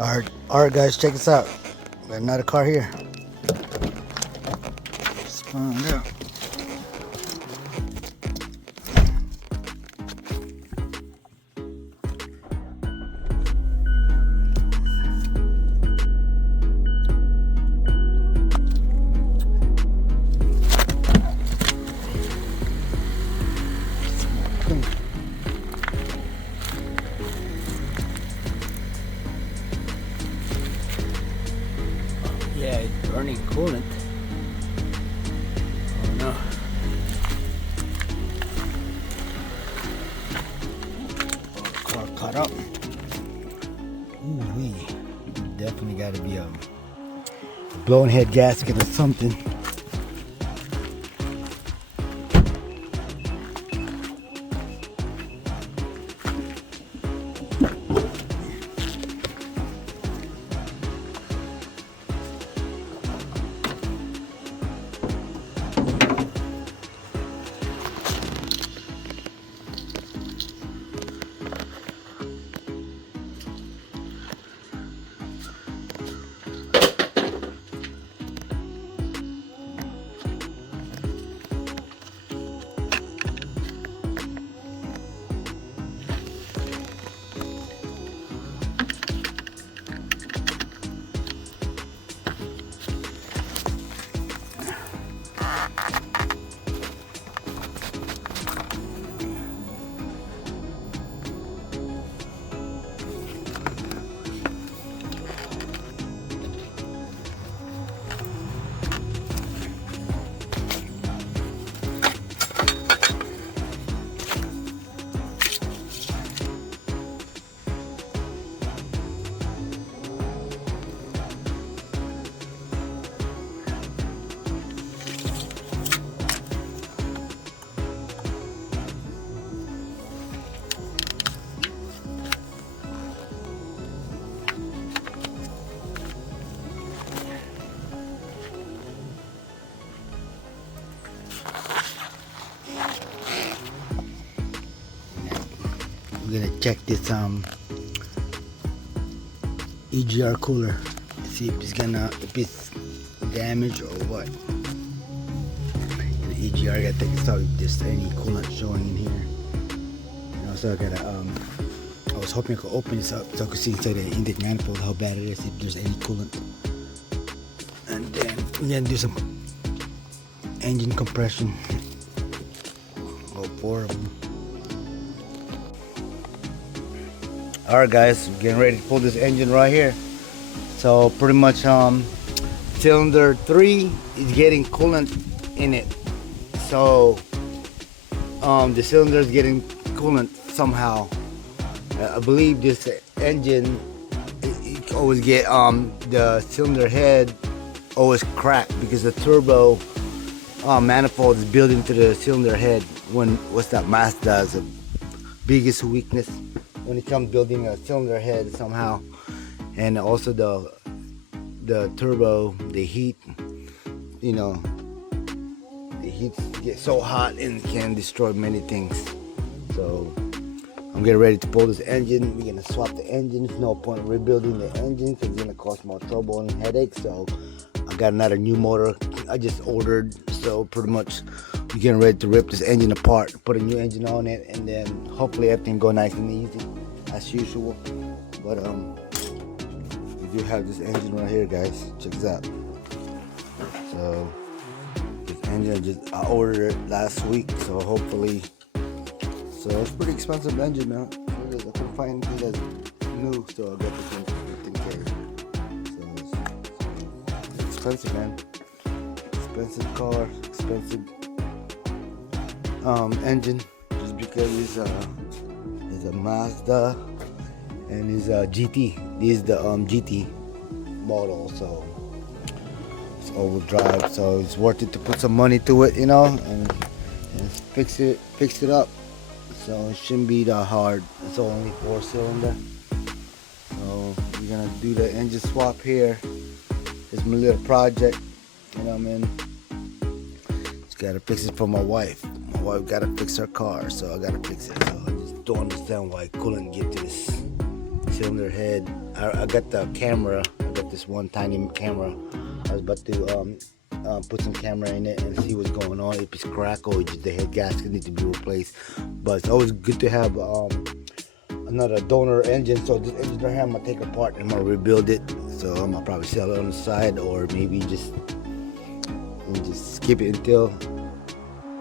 Alright guys, check this out. Got another car here. Let's find out. Yeah, it's burning coolant. Oh no. Car caught up. Ooh wee. Definitely gotta be a blown head gasket or something. We're gonna check this EGR cooler, see if it's damaged or what. And the EGR, I gotta take this out if there's any coolant showing in here. And also I gotta I was hoping I could open this up so I could see inside the intake manifold how bad it is, if there's any coolant. And then we're gonna do some engine compression. All four of them. Alright guys, we're getting ready to pull this engine right here. So pretty much cylinder 3 is getting coolant in it. So the cylinder is getting coolant somehow. I believe this engine, it always get the cylinder head always cracked because the turbo manifold is built into the cylinder head. What's that Mazda's biggest weakness when it comes building a cylinder head somehow. And also the turbo, the heat, you know, the heat gets so hot and can destroy many things. So I'm getting ready to pull this engine. We're gonna swap the engine. There's no point rebuilding the engine because it's gonna cause more trouble and headaches. So I got another new motor I just ordered. So pretty much we're getting ready to rip this engine apart, put a new engine on it, and then hopefully everything go nice and easy as usual. But we do have this engine right here, guys. Check this out. So this engine I ordered it last week, so hopefully. So it's pretty expensive engine now. I couldn't find anything that's new, so I got this one for 15K. So it's expensive, man. Expensive car, expensive engine, just because it's a Mazda and it's a GT. This is the GT model, so it's all-wheel drive, so it's worth it to put some money to it, you know, and fix it up. So it shouldn't be that hard. It's only 4-cylinder. So we're gonna do the engine swap here. It's my little project, you know what I mean? Just gotta fix it for my wife. My wife gotta fix her car, so I gotta fix it. So I just don't understand why I couldn't get to this cylinder head. I got the camera. I got this one tiny camera. I was about to put some camera in it and see what's going on. If it's cracked or just the head gasket needs to be replaced. But it's always good to have another donor engine. So this engine right here, I'm gonna take apart and I'm gonna rebuild it. So I'm gonna probably sell it on the side, or maybe just skip it until.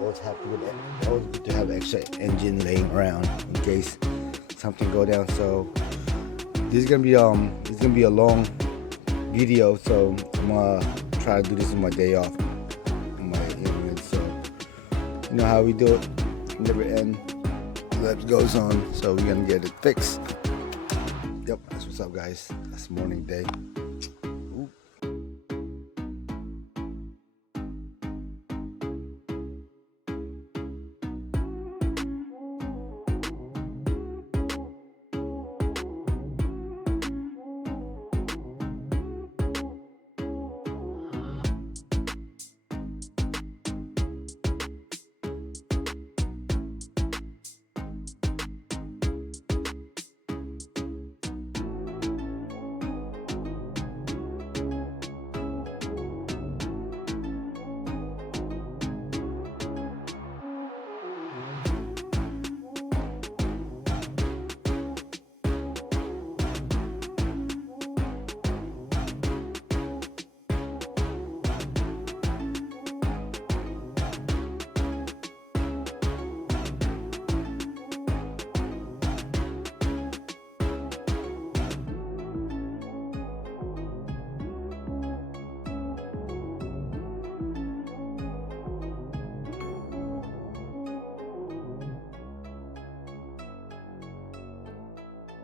Always happy with it. Always good to have extra engine laying around in case something go down. So this is gonna be a long video. So I'm gonna try to do this on my day off. So you know how we do it. Never end. Life goes on. So we're gonna get it fixed. Yep, that's what's up, guys. That's morning day. Ooh.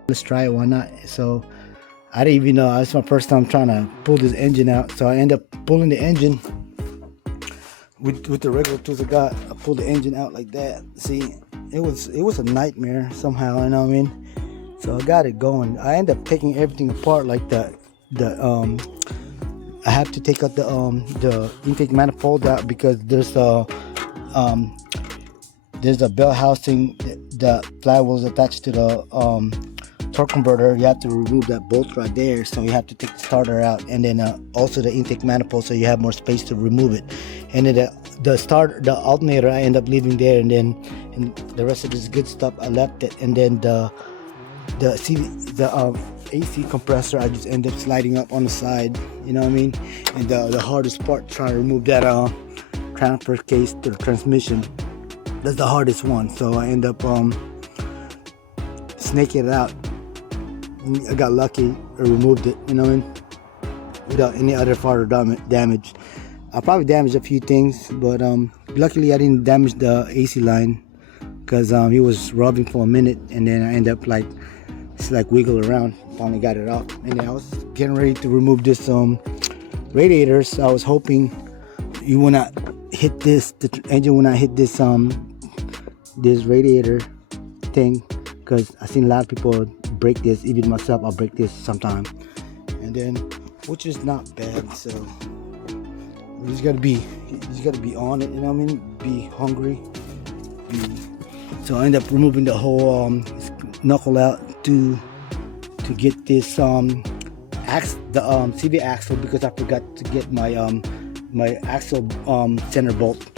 Let's try it, why not? So I didn't even know, it's my first time trying to pull this engine out. So I end up pulling the engine with the regular tools I got. I pulled the engine out like that. See, it was a nightmare somehow, you know what I mean? So I got it going. I end up taking everything apart, like I have to take out the intake manifold out because there's a bell housing. The flywheels attached to the torque converter. You have to remove that bolt right there, so you have to take the starter out, and then also the intake manifold, so you have more space to remove it. And then the alternator I end up leaving there, and then the rest of this good stuff I left it. And then the AC compressor I just end up sliding up on the side, you know what I mean? And the hardest part, trying to remove that transfer case to the transmission, that's the hardest one. So I end up snaking it out. I got lucky, I removed it, you know what I mean, without any other further damage. I probably damaged a few things, but luckily I didn't damage the AC line, because he was rubbing for a minute, and then I ended up like wiggle around. Finally got it out, and then I was getting ready to remove this radiator. So I was hoping you will not hit this, the engine will not hit this this radiator thing, because I've seen a lot of people break this. Even myself, I'll break this sometime, and then, which is not bad. So you just gotta be on it, you know what I mean? Be hungry. So I end up removing the whole knuckle out to get this the CV axle, because I forgot to get my my axle center bolt,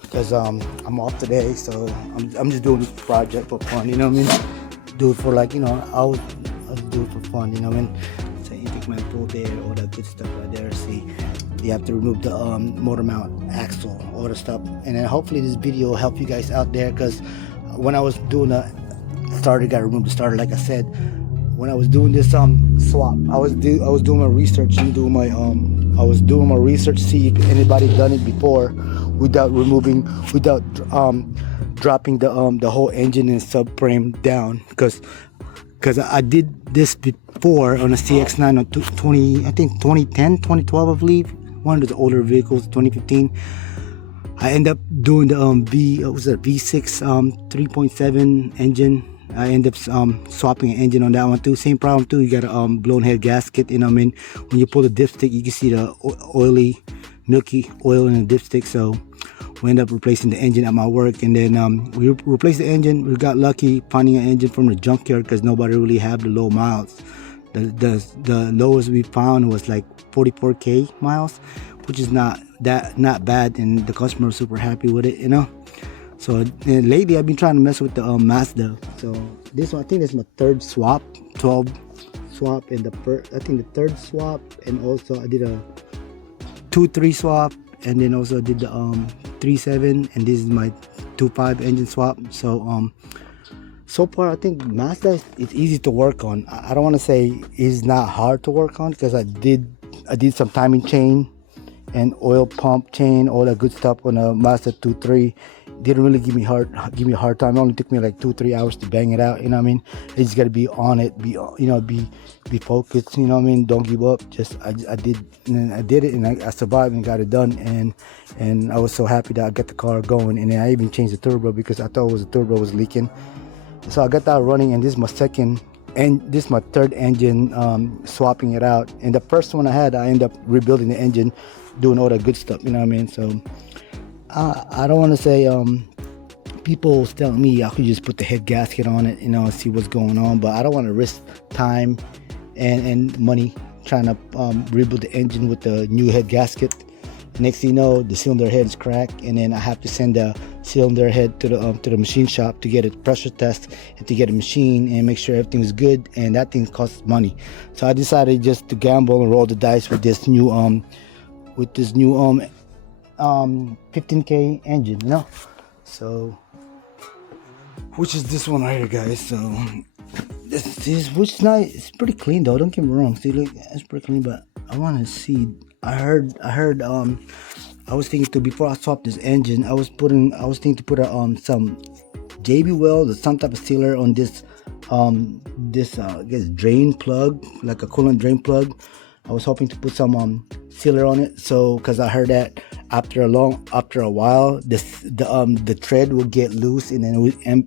because I'm off today. So I'm just doing this project for fun, you know what I mean? Do it for, like, you know, I'll do it for fun, you know what I mean? So you take my pull there, all that good stuff right there. See, you have to remove the motor mount axle, all the stuff. And then hopefully this video will help you guys out there, because when I was doing the starter, got to remove the starter, like I said. When I was doing this swap, I was doing my research and doing my I was doing my research to see if anybody done it before without dropping the whole engine and subframe down, because I did this before on a CX-9 on 2010, 2012, I believe, one of the older vehicles, 2015. I end up doing the V6 3.7 engine. I end up swapping an engine on that one too. Same problem too. You got a blown head gasket, you know what I mean? When you pull the dipstick, you can see the oily, milky oil in the dipstick. So we ended up replacing the engine at my work, and then we replaced the engine. We got lucky finding an engine from the junkyard because nobody really had the low miles. The lowest we found was like 44k miles, which is not bad, and the customer was super happy with it, you know. So lately I've been trying to mess with the Mazda. So this one, I think this is my third swap, 12 swap, and I think the third swap, and also I did a 2.3 swap, and then also did the 3.7, and this is my 2.5 engine swap. So so far I think Mazda is easy to work on. I don't want to say it's not hard to work on, because I did some timing chain and oil pump chain, all that good stuff on a Mazda 2.3. Didn't really give me a hard time. It only took me like 2-3 hours to bang it out, you know what I mean. You just gotta be on it, be focused, you know what I mean. Don't give up. I did it, and I survived and got it done, and I was so happy that I got the car going. And then I even changed the turbo because I thought the turbo was leaking. So I got that running, and this is my second, and this is my third engine swapping it out. And the first one I had, I ended up rebuilding the engine, doing all that good stuff, you know what I mean. So I don't want to say people was telling me I could just put the head gasket on it, you know, and see what's going on, but I don't want to risk time and money trying to rebuild the engine with the new head gasket. Next thing you know, the cylinder head is cracked, and then I have to send the cylinder head to the machine shop to get a pressure test and to get a machine and make sure everything's good, and that thing costs money. So I decided just to gamble and roll the dice with this new 15k engine, you know. So which is this one right here, guys. So this is, which is nice. It's pretty clean though, don't get me wrong. See, look, it's pretty clean, but I want to see. I heard I was thinking to, before I swap this engine, I was thinking to put some JB weld or some type of sealer on this I guess drain plug, like a coolant drain plug. I was hoping to put some sealer on it, so because I heard that after a while the thread will get loose, and then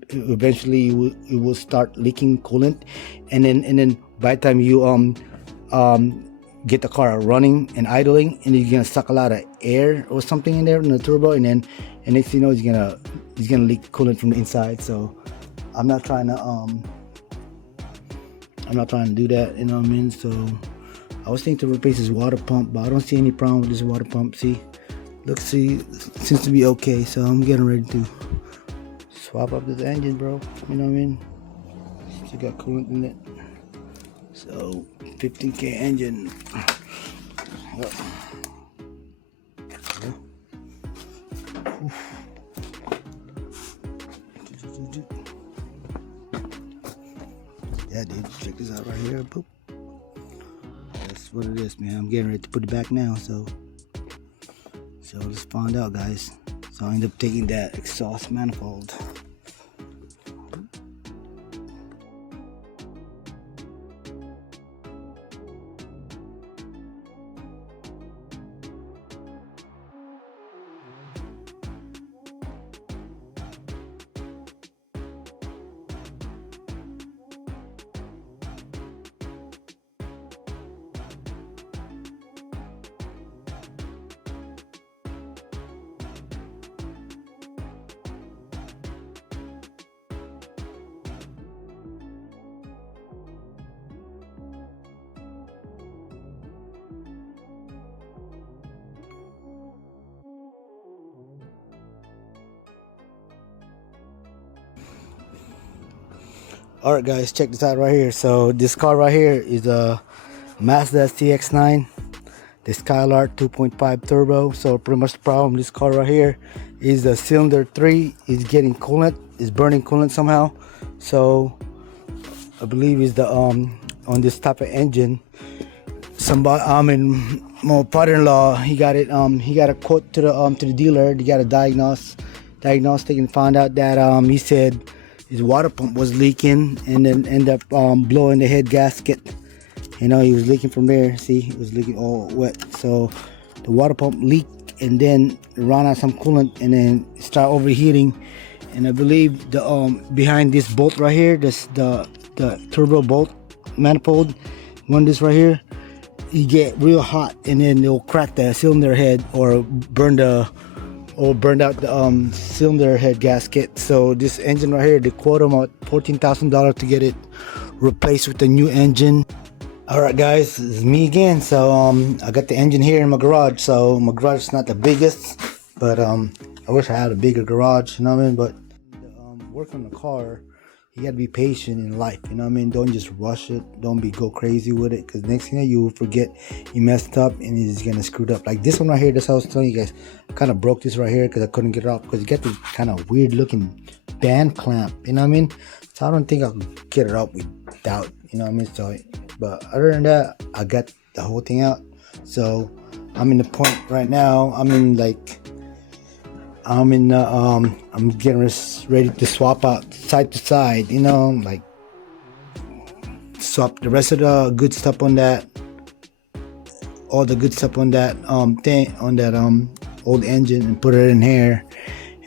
eventually it will start leaking coolant, and then by the time you get the car running and idling, and you're gonna suck a lot of air or something in there in the turbo, and next thing you know, it's gonna leak coolant from the inside. So I'm not trying to do that, you know what I mean. So I was thinking to replace this water pump, but I don't see any problem with this water pump. See, seems to be okay. So I'm getting ready to swap up this engine, bro. You know what I mean? Still got coolant in it. So 15k engine. Yeah, dude, check this out right here. Boop. That's what it is, man. I'm getting ready to put it back now. So let's find out, guys. So I end up taking that exhaust manifold. Alright guys, check this out right here. So this car right here is a Mazda CX-9, the Skylark 2.5 turbo. So pretty much the problem with this car right here is the cylinder 3 is getting coolant, is burning coolant somehow. So I believe is the on this type of engine, somebody my father-in-law, he got a quote to the dealer. He got a diagnostic and found out that he said his water pump was leaking, and then ended up blowing the head gasket. You know, he was leaking from there. See, it was leaking all wet. So the water pump leaked, and then ran out some coolant, and then start overheating. And I believe the behind this bolt right here, the turbo bolt manifold, this right here, you get real hot, and then it'll crack the cylinder head or burn the or burned out the cylinder head gasket. So this engine right here, they quote them at $14,000 to get it replaced with a new engine. All right, guys, it's me again. So I got the engine here in my garage. So my garage is not the biggest, but I wish I had a bigger garage, you know what I mean? But work on the car, you gotta be patient in life, you know what I mean? Don't just rush it. Don't go crazy with it, because next thing you will forget you messed up and it's gonna screw it up. Like this one right here, that's what I was telling you guys. I kind of broke this right here because I couldn't get it off, because it got this kind of weird looking band clamp, you know what I mean? So I don't think I could get it up without, you know what I mean? So, but other than that, I got the whole thing out. So I'm in the point right now. I'm getting ready to swap out side to side, you know, like swap the rest of the good stuff on that, all the good stuff on that old engine, and put it in here.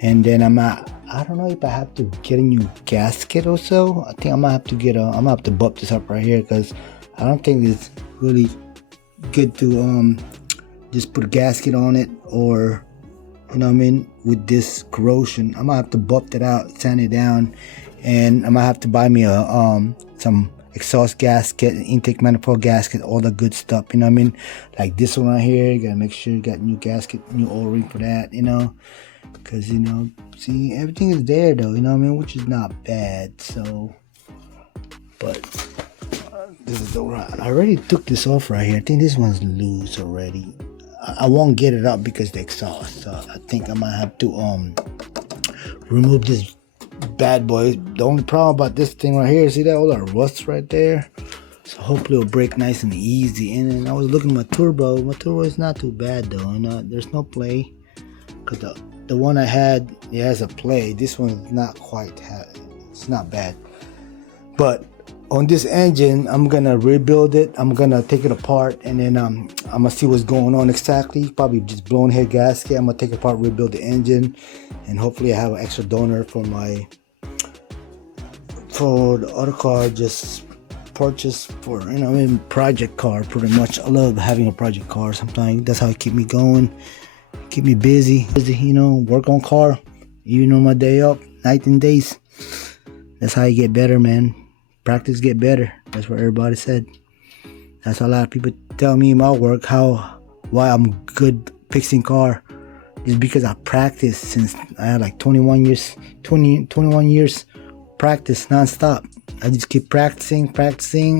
And then I don't know if I have to get a new gasket or so. I think I'm gonna have to bump this up right here, because I don't think it's really good to just put a gasket on it, or you know what I mean, with this corrosion. I'm gonna have to buff that out, sand it down, and I'm gonna have to buy me a some exhaust gasket, intake manifold gasket, all the good stuff, you know what I mean? Like this one right here, you gotta make sure you got new gasket, new O-ring for that, you know, because you know, see, everything is there though, you know what I mean, which is not bad. So, but this is the right. I already took this off right here. I think this one's loose already. I won't get it up because the exhaust. So I think I might have to remove this bad boy. The only problem about this thing right here, see that all that rust right there? So hopefully it'll break nice and easy. And then I was looking at my turbo. My turbo is not too bad though. You know, there's no play, because the one I had, it has a play. This one's not quite. It's not bad, but on this engine, I'm gonna rebuild it. I'm gonna take it apart, and then I'm gonna see what's going on exactly. Probably just blown head gasket. I'm gonna take it apart, rebuild the engine, and hopefully I have an extra donor for the other car. Just purchase for, you know, I mean, project car. Pretty much, I love having a project car. Sometimes that's how it keep me going, keep me busy. You know, work on car. Even on my day up, night and days. That's how you get better, man. Practice get better. That's what everybody said. That's a lot of people tell me in my work why I'm good fixing car, is because I practice since I had like 21 years practice non-stop. I just keep practicing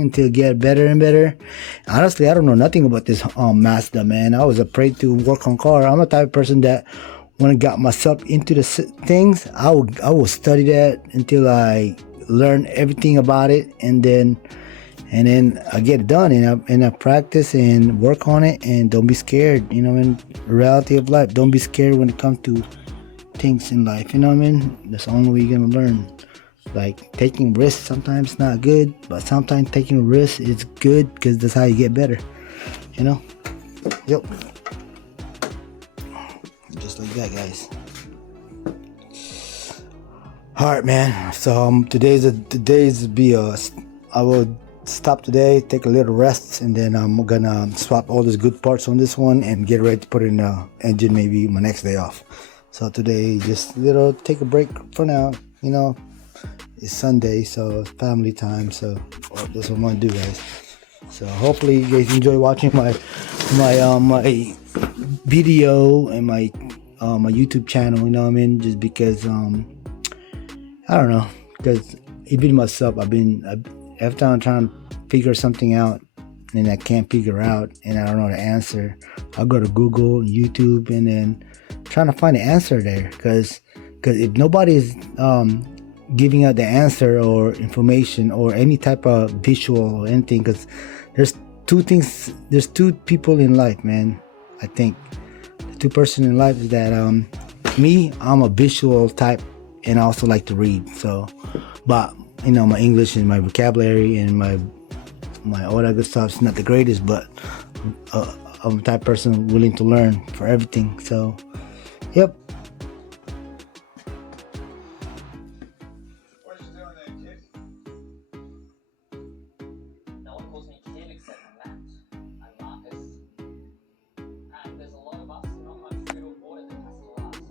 until I get better and better. Honestly, I don't know nothing about this Mazda, man. I was afraid to work on car. I'm a type of person that when I got myself into the things, I will study that until I learn everything about it, and then I get it done, and I practice and work on it, and don't be scared, you know what I mean? Reality of life, don't be scared when it comes to things in life, you know what I mean? That's the only way you're gonna learn. Like taking risks sometimes not good, but sometimes taking risks is good, because that's how you get better, you know? Yep, just like that, guys. All right, man. So today's I will stop today, take a little rest, and then I'm gonna swap all these good parts on this one and get ready to put it in the engine, maybe my next day off. So today, just take a break for now. You know, it's Sunday, so it's family time. So that's what I'm gonna do, guys. So hopefully you guys enjoy watching my video and my YouTube channel. You know what I mean? Just because I don't know, because even myself, every time I'm trying to figure something out and I can't figure out and I don't know the answer, I'll go to Google, YouTube, and then trying to find the answer there. Because if nobody's giving out the answer or information or any type of visual or anything, because there's two people in life, man. I think the two person in life is that me, I'm a visual type, and I also like to read. So, but you know, my English and my vocabulary and my all that good stuff is not the greatest, but I'm the type of person willing to learn for everything. So, yep. What are you doing there, kid? No one calls me kid except Matt. I'm Marcus. And there's a lot of us, not much food or water that has to last.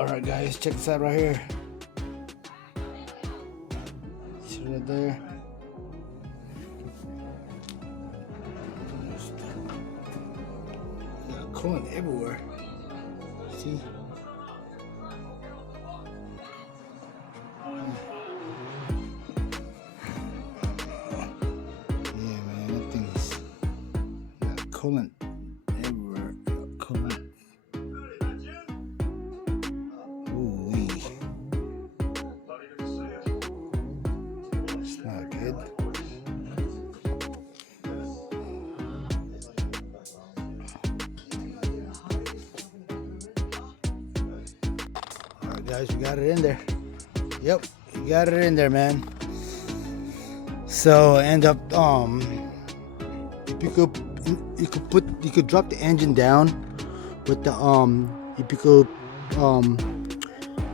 Alright guys, check this out right here. See right there. Got coolant everywhere. See? Yeah man, that thing's got coolant everywhere. Coolant. It's not good. Alright guys, we got it in there. Yep, you got it in there, man. So end up if you could drop the engine down with the if you could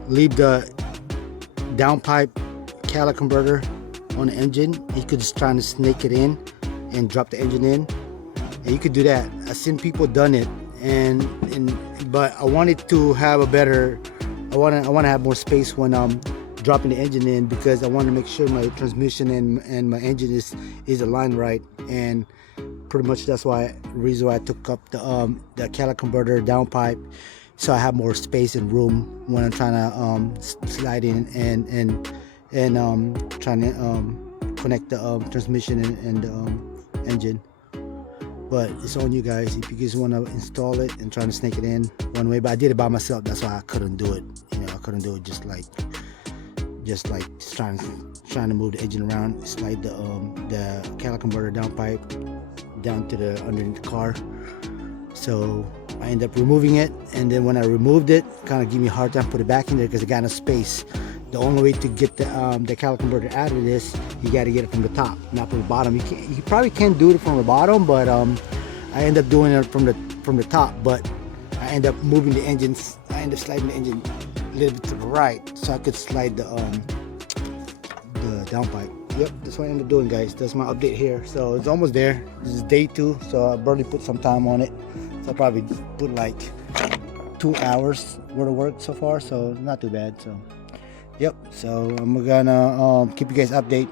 leave the downpipe catalytic converter on the engine, you could just try to snake it in and drop the engine in, and you could do that. I've seen people done it, but I wanted to have a better, I want to have more space when dropping the engine in, because I want to make sure my transmission and my engine is aligned right. And pretty much that's why reason why I took up the catalytic converter downpipe, so I have more space and room when I'm trying to slide in and trying to connect the transmission and the engine. But it's on you guys if you just want to install it and try to snake it in one way. But I did it by myself, that's why I couldn't do it. You know, I couldn't do it just trying to move the engine around, slide the catalytic converter downpipe down to the underneath the car. So I ended up removing it, and then when I removed it, kind of gave me a hard time put it back in there because it got no space. The only way to get the catalytic converter out of this, you got to get it from the top, not from the bottom. You probably can't do it from the bottom, but I end up doing it from the top. But I end up moving the engines. I end up sliding the engine a little bit to the right, so I could slide the downpipe. Yep, that's what I ended up doing, guys. That's my update here. So it's almost there. This is day 2, so I barely put some time on it. So I probably put like 2 hours worth of work so far, so not too bad. So yep, so I'm gonna keep you guys update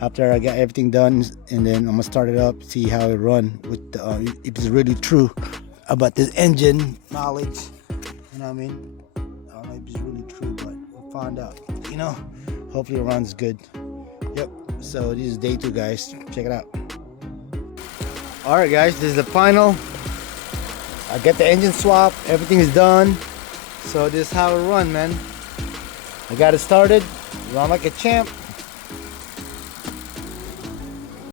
after I got everything done, and then I'm gonna start it up, see how it run with if it's really true about this engine knowledge. You know what I mean? I don't know if it's really true, but we'll find out. You know, hopefully it runs good. Yep, so this is day 2, guys. Check it out. Alright guys, this is the final. I get the engine swap, everything is done. So this is how it run, man. I got it started, run like a champ.